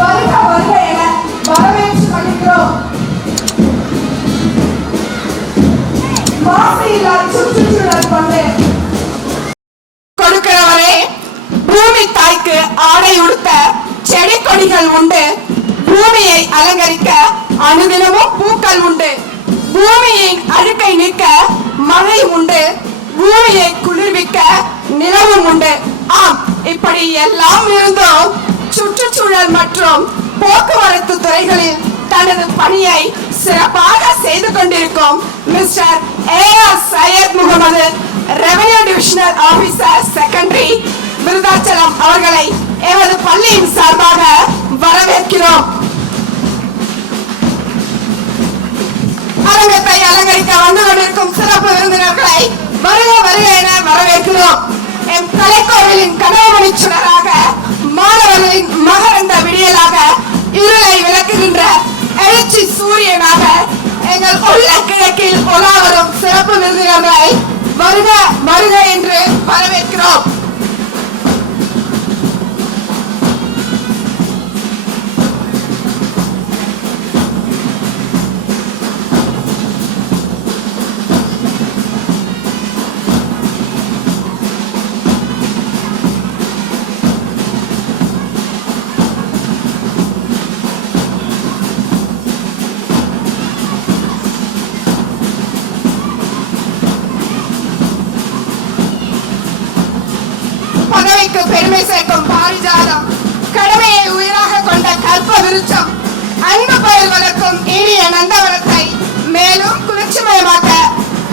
வருக வருக என வரவேற்று மகிழ்கிறோம். மாசையில்லா சுற்றுச்சூழல் கொண்டு கொடுக்கிறவரே, பூமி தாய்க்கு ஆடை உடுத்த செடி கொடிகள் உண்டு, பூமியை அலங்கரிக்க அனுதினமும் பூக்கள் உண்டு, பூமியின் அழுக்கை நீக்க மழை உண்டு, பூமியை குளிர்விக்க நிலவும் உண்டு. ஆம், இப்படி எல்லாம் இருந்தும் சுற்றுச்சூழல் மற்றும் போக்குவரத்து துறைகளில் தனது பணியை சிறப்பாக செய்து கொண்டிருக்கும் mister AR Syed Mohammed, revenue divisional officer secondary, Virudhachalam அவர்களை எமது பள்ளியின் சார்பாக வரவேற்கிறோம். அரங்கத்தை அலங்கரிக்க வந்து கொண்டிருக்கும் சிறப்பு விருந்தினர்களை வருக வருக என வரவேற்கிறோம். எம் கலைக்கோவிலின் கனவுமணி சுடராக, மாணவர்களின் மகரந்த விடியலாக, இருளை விளக்குகின்ற எழுச்சி சூரியனாக எங்கள் உள்ள கிழக்கில் உலா வரும் சிறப்பு விருந்தினர்களை வருக வருக என்று வரவேற்கிறோம். பதவிக்கு பெருமை சேர்க்கும் பாரிஜாதம், கடமையை உயிராக கொண்ட கற்ப விருட்சம், அன்பு பயில் வளர்க்கும் இனிய நந்தவனத்தை மேலும் குளிர்ச்சிமயமாக்க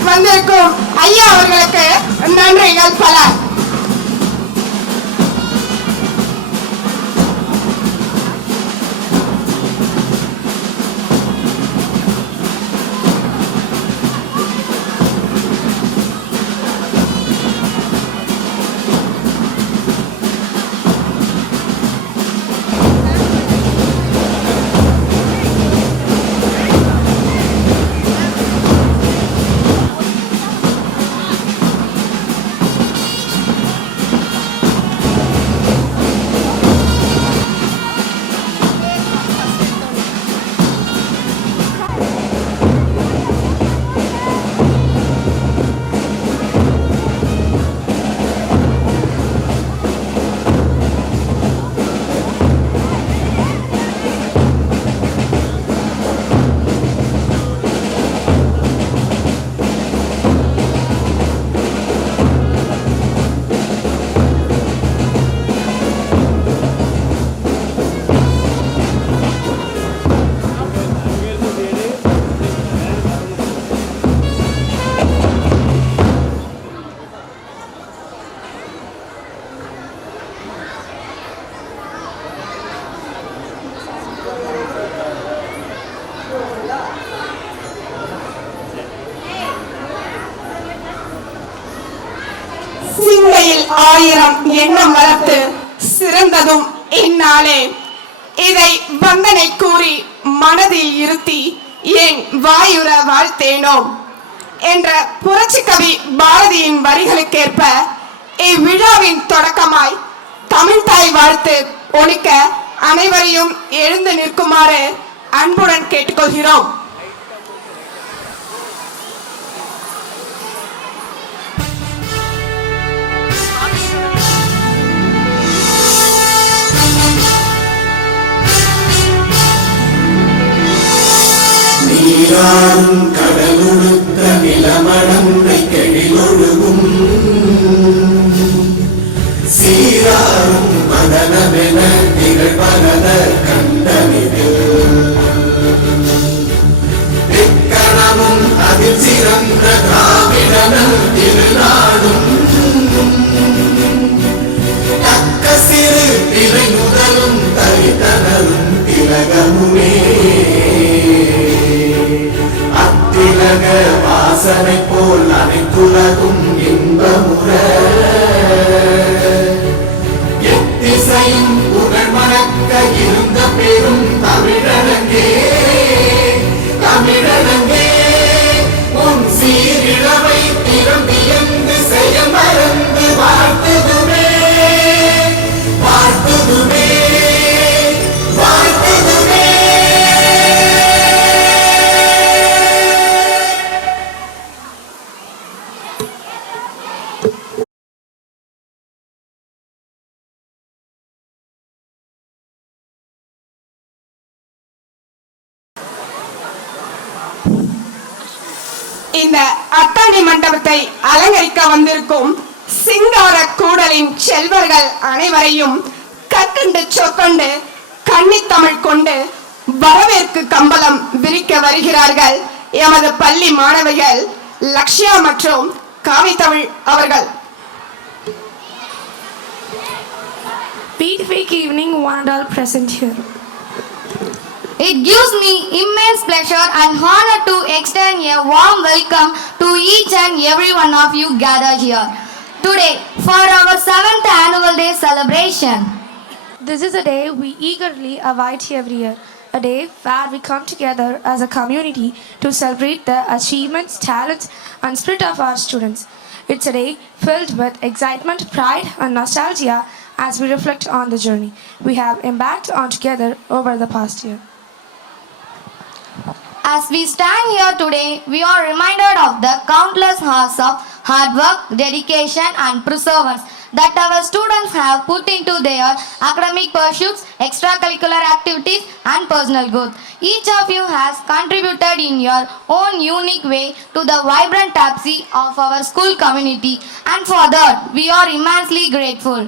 வந்திருக்கும் ஐயா அவர்களுக்கு நன்றிகள் பல. சிந்தையில் ஆயிரம் எண்ணம் வளர்த்து சிறந்ததும் இந்நாளே, இதை வந்தனை கூறி மனதில் இருத்தி ஏன் வாயுற வாழ்த்தேனோம் என்ற புரட்சி கவி பாரதியின் வரிகளுக்கேற்ப இவ்விழாவின் தொடக்கமாய் தமிழ்தாய் வாழ்த்து ஒலிக்க அனைவரையும் எழுந்து நிற்குமாறு அன்புடன் கேட்டுக்கொள்கிறோம். நீராறும் கடலுடுத்த நிலமடந்தை கெழிலொழுகும் சீராறும் மதனமென திகழ்பரத கண்டமிதில் எக்கணமும் அதில் சிறந்த திராவிடனல் திருநாடும் தக்க சிறு திரை முதலும் தரித்தனரும் திலகமுமே அத்திலக வாசனை போல் அனைத்துலகும் இன்பமுற எத்திசையும் புகழ் மணக்க இருந்த பெரும் தமிழனங்கே தமிழனங்கே உன் சீரிழமை திறம்பியந்து செய்ய மறந்து வாழ்த்துதுமே வாழ்த்துதுமே வாழ் இந்த அத்தாணி மண்டபத்தை அலங்கரிக்க வந்திருக்கும் சிங்கார கூடலின் செல்வர்கள் அனைவரையும் கற்கண்டு சொக்கண்டு கன்னித்தமிழ் கொண்டு வரவேற்கு கம்பளம் விரிக்க வருகிறார்கள் எமது பள்ளி மாணவிகள் லக்ஷ்யா மற்றும் காவித்தமிழ் அவர்கள். Peak evening, one and all present here. It gives me immense pleasure and honor to extend a warm welcome to each and every one of you gathered here today for our 7th annual day celebration. This is a day we eagerly await every year, a day where we come together as a community to celebrate the achievements, talents, and spirit of our students. It's a day filled with excitement, pride, and nostalgia as we reflect on the journey we have embarked on together over the past year. As we stand here today, we are reminded of the countless hours of hard work, dedication, and perseverance that our students have put into their academic pursuits, extracurricular activities, and personal growth. Each of you has contributed in your own unique way to the vibrant tapestry of our school community, and for that, we are immensely grateful.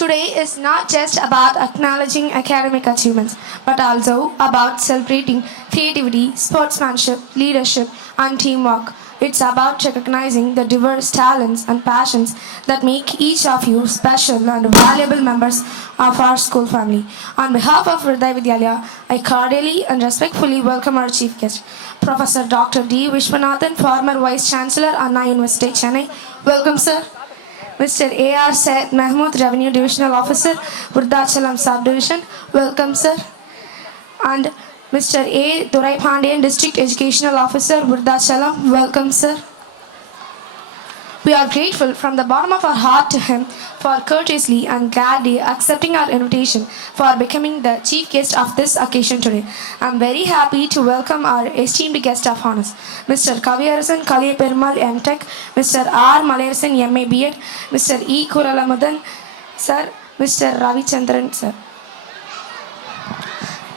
Today is not just about acknowledging academic achievements, but also about celebrating creativity, sportsmanship, leadership, and teamwork. It's about recognizing the diverse talents and passions that make each of you special and valuable members of our school family. On behalf of Hriday Vidyalaya, I cordially and respectfully welcome our chief guest, Professor Dr. D. Vishwanathan, former Vice Chancellor, Anna University, Chennai. Welcome, sir. Mr. A.R. Said Mahmood, Revenue Divisional Officer, Vruddhachalam Subdivision. Welcome, sir. And Mr. A. Durai Pandian, District Educational Officer, Vruddhachalam. Welcome, sir. We are grateful from the bottom of our heart to him for courteously and gladly accepting our invitation for becoming the chief guest of this occasion today. I am very happy to welcome our esteemed guest of honors, Mr. Kaviyarasan Kaliya Perumal M.Tech, Mr. R. Malayarasan M.A. B.Ed, Mr. E. Kuralamudan, sir, Mr. Ravichandran, sir.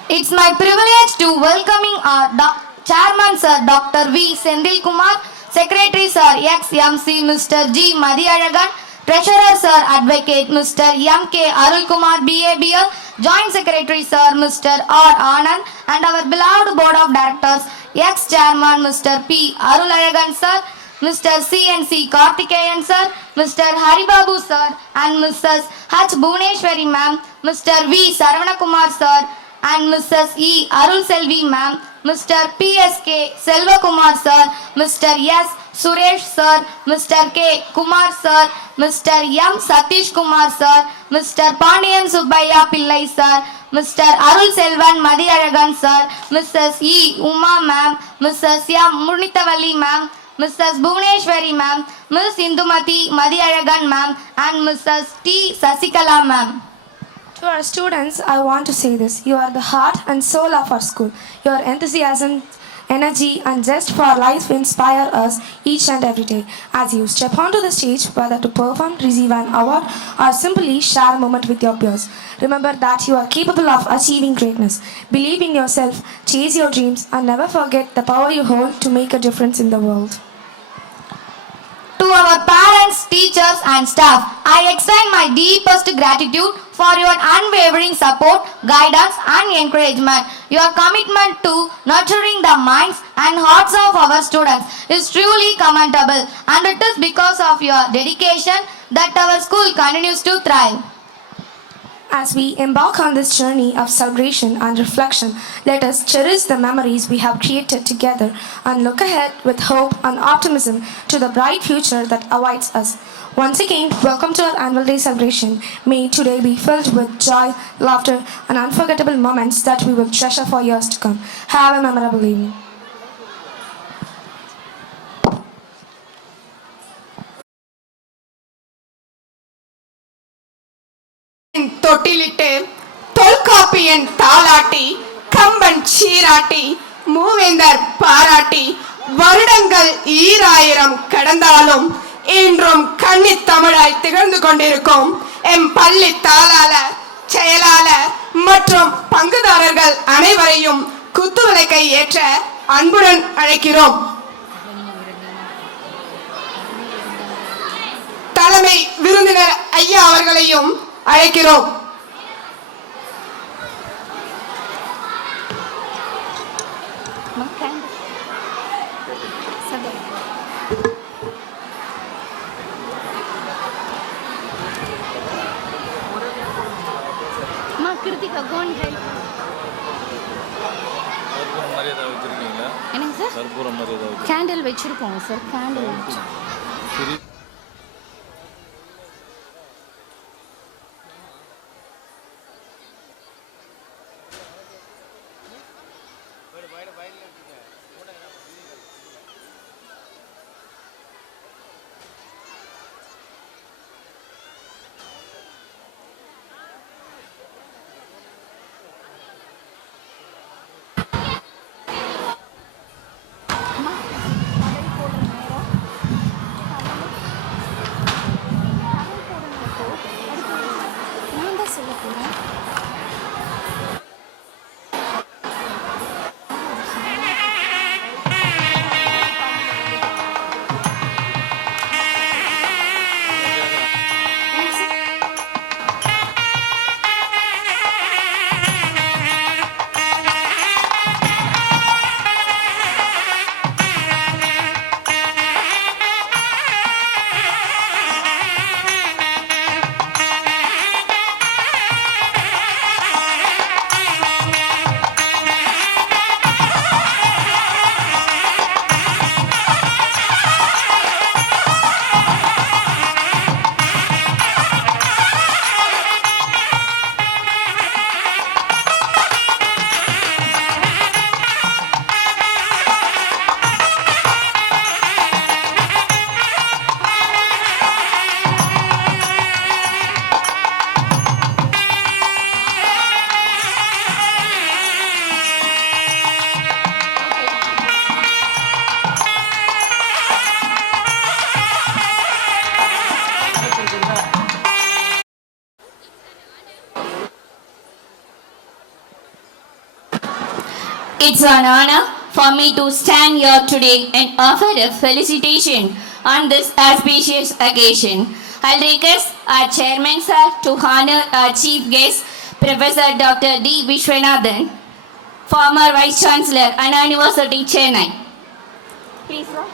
It's my privilege to welcoming our Chairman Sir Dr. V. Sendil Kumar, Secretary Sir XMC Mr. G. Madiyalagan, Treasurer Sir Advocate Mr. M.K. Arul Kumar BABL, Joint Secretary Sir Mr. R. Anand, and our beloved Board of Directors, ex-Chairman Mr. P. Arulalagan Sir, Mr. C.N.C. Karthikeyan Sir, Mr. Haribabu Sir, and Mrs. H. Bhuneshwari Ma'am, Mr. V. Saravanakumar Sir, and Mrs. E. Arul Selvi Ma'am, Mr. P.S.K. Selvakumar Sir, Mr. S. Suresh Sir, Mr. K. Kumar Sir, Mr. M. Satish Kumar Sir, Mr. Pandiyan Subbaiah Pillai Sir, Mr. Arul Selvan Madiyalagan Sir, Mrs. E. Uma Ma'am, Mrs. M. Munithavalli Ma'am, Mrs. Bhuneshwari Ma'am, Ms. Indumati Madiyalagan Ma'am, and Mrs. T. Sasikala Ma'am. To our students, I want to say this. You are the heart and soul of our school. Your enthusiasm, energy, and zest for life inspire us each and every day. As you step onto the stage, whether to perform, receive an award, or simply share a moment with your peers, remember that you are capable of achieving greatness. Believe in yourself, chase your dreams, and never forget the power you hold to make a difference in the world. To our parents, teachers, and staff, I extend my deepest gratitude for your unwavering support, guidance, and encouragement. Your commitment to nurturing the minds and hearts of our students is truly commendable, and it is because of your dedication that our school continues to thrive. As we embark on this journey of celebration and reflection, let us cherish the memories we have created together and look ahead with hope and optimism to the bright future that awaits us. Once again, welcome to our annual day celebration. May today be filled with joy, laughter, and unforgettable moments that we will treasure for years to come. Have a memorable evening. தொட்டிலிட்டு Tholkappiyan தாலாட்டி Kamban சீராட்டி மூவேந்தர் பாராட்டி வருடங்கள் 2000 கடந்தாலும் இன்றும் கன்னித் தமிழாய் திகழ்ந்து கொண்டிருக்கும் M பள்ளி தாளாளர், செயலாளர் மற்றும் பங்குதாரர்கள் அனைவரையும் குத்துவிளக்கை ஏற்ற அன்புடன் அழைக்கிறோம். விருந்தினர் ஐயா அவர்களையும் அழைக்கிறோம். கிருத்திகா கோன் ஹெல்ப் என்னங்க சார் கேண்டில் வச்சிருக்கோம் சார் கேண்டில் நான் தான் சொல்ல போகிறேன். It's an honor for me to stand here today and offer a felicitation on this auspicious occasion. I'll request our chairman sir to honor our chief guest, Professor Dr. D. Vishwanathan, former Vice Chancellor, Anna University, Chennai. Please, sir.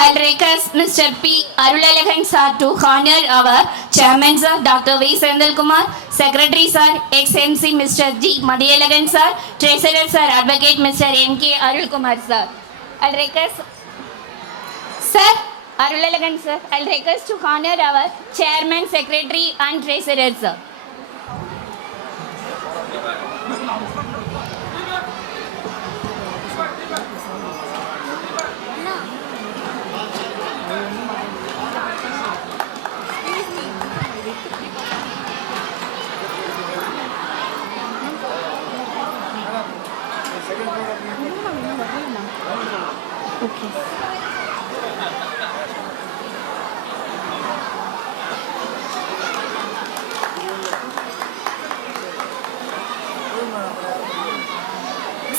I'll request Mr. P. Arulalagan sir to honor our chairman sir, Dr. V. Sendil Kumar, secretary sir, ex-MC Mr. G. Madiyalagan sir, treasurer sir, advocate Mr. M.K. Arul Kumar sir. I'll request sir, Arulalagan sir, I'll request to honor our chairman, secretary and treasurer sir.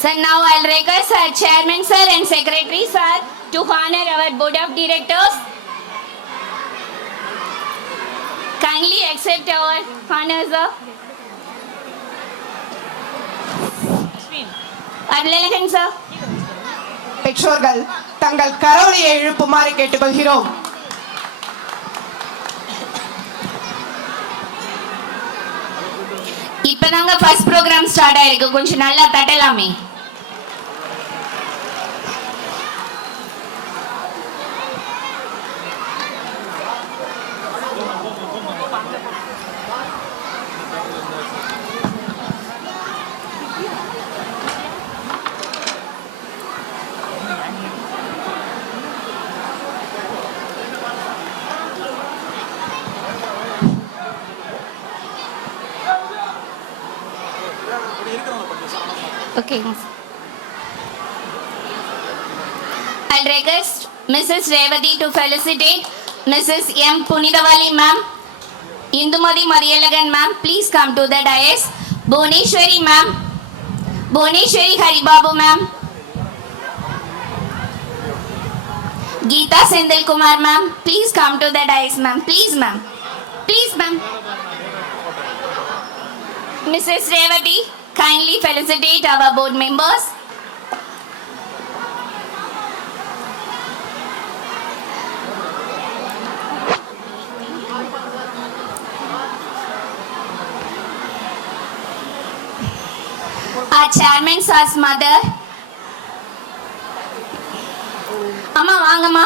So now I'll request our chairman sir and secretary sir to honor our board of directors. Kindly accept our honor sir. Arulalagan sir. பெற்றோர்கள் தங்கள் கரவொலியை எழுப்புமாறு கேட்டுக்கொள்கிறோம். இப்பதாங்க first program start ஆயிருக்கு, கொஞ்சம் நல்லா தட்டலாமே. ஓகேங்க sir. I'll request Mrs. Revati to felicitate Mrs. M. Punidavali ma'am. Indumadi Madiyalagan ma'am, please come to the dais. Bhuneshwari ma'am. Bhuneshwari Haribabu ma'am. Geeta Sendil Kumar ma'am, please come to the dais ma'am. Please ma'am. Please ma'am. Mrs. Revati, kindly felicitate our board members. Our chairman sir's mother. Amma vaangama.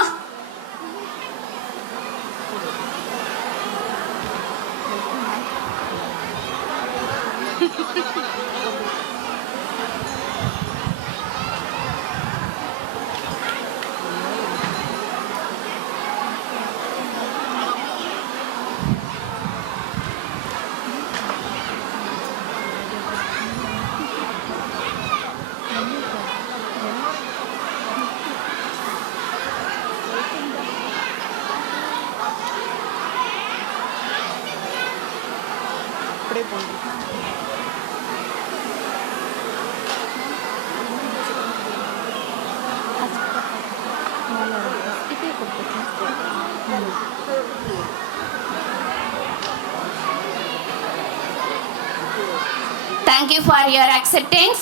Thank you for your acceptance.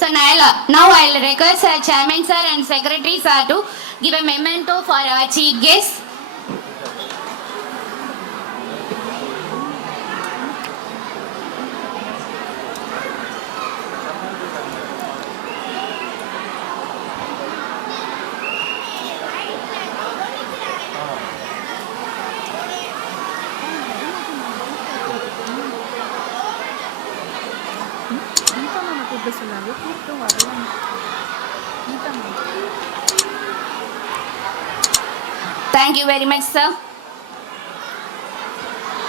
So now I'll request Chairman sir and Secretary sir to give a memento for our chief guest. Thank you very much, sir.